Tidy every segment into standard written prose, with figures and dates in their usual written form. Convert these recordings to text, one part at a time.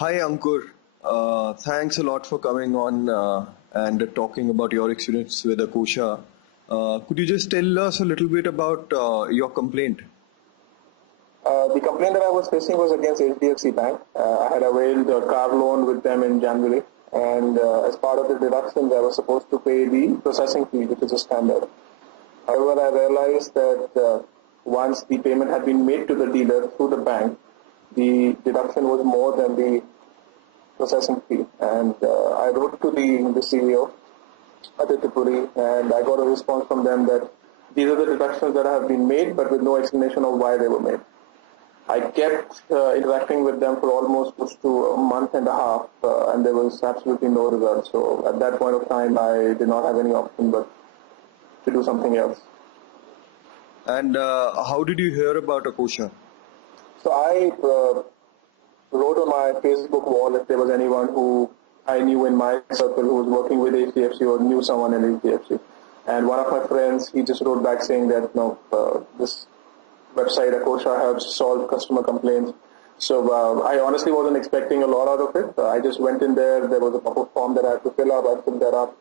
Hi Ankur, thanks a lot for coming on and talking about your experience with Akosha. Could you just tell us a little bit about your complaint? The complaint that I was facing was against HDFC Bank. I had availed a car loan with them in January, and as part of the deductions, I was supposed to pay the processing fee, which is a standard. However, I realized that once the payment had been made to the dealer through the bank, the deduction was more than the processing fee. And I wrote to the CEO, Aditya Puri, and I got a response from them that these are the deductions that have been made, but with no explanation of why they were made. I kept interacting with them for almost close to a month and a half, and there was absolutely no result. So at that point of time, I did not have any option but to do something else. And how did you hear about Akosha? So I wrote on my Facebook wall if there was anyone who I knew in my circle who was working with HDFC or knew someone in HDFC. And one of my friends, he just wrote back saying that, this website Akosha helps solve customer complaints. So I honestly wasn't expecting a lot out of it. I just went in there. There was a proper form that I had to fill up. I filled that up.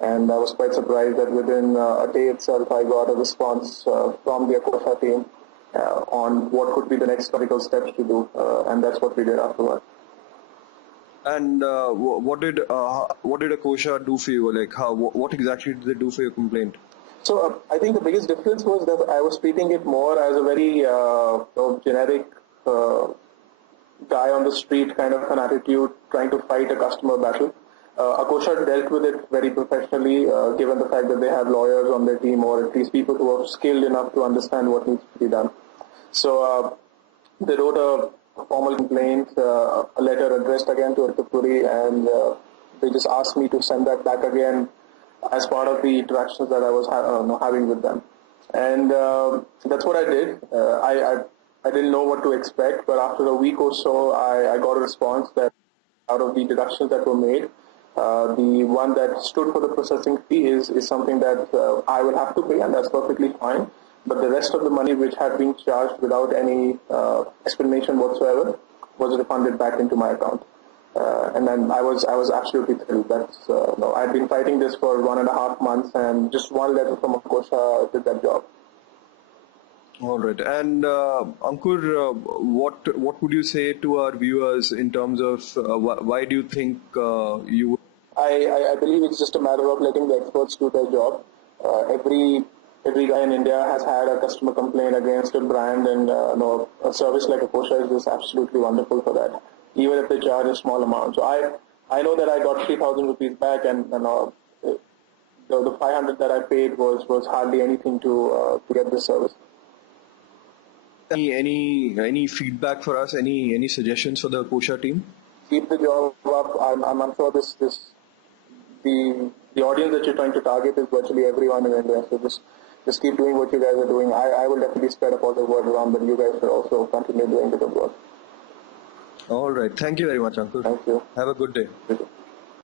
And I was quite surprised that within a day itself, I got a response from the Akosha team on what could be the next critical steps to do. And that's what we did afterwards. And what did Akosha do for you? Like, what exactly did they do for your complaint? So I think the biggest difference was that I was treating it more as a very generic guy on the street kind of an attitude, trying to fight a customer battle. Akosha dealt with it very professionally, given the fact that they have lawyers on their team, or at least people who are skilled enough to understand what needs to be done. So they wrote a formal complaint, a letter addressed again to Artipuri, and they just asked me to send that back again as part of the interactions that I was having with them. And that's what I did. I didn't know what to expect, but after a week or so, I got a response that out of the deductions that were made, the one that stood for the processing fee is something that I will have to pay, and that's perfectly fine. But the rest of the money which had been charged without any explanation whatsoever was refunded back into my account. And then I was absolutely thrilled. That's I'd been fighting this for 1.5 months, and just one letter from Akosha did that job. All right. And Ankur, what would you say to our viewers in terms of why do you think you? I believe it's just a matter of letting the experts do their job. Every guy in India has had a customer complaint against a brand, and a service like Akosha is just absolutely wonderful for that, even if they charge a small amount. So I know that I got 3,000 rupees back, and the 500 that I paid was hardly anything to get this service. Any feedback for us? Any suggestions for the Akosha team? Keep the job up. I'm sure the audience that you're trying to target is virtually everyone in India. So just keep doing what you guys are doing. I will definitely spread a positive word around, but you guys should also continue doing the good work. All right. Thank you very much, Ankur. Thank you. Have a good day.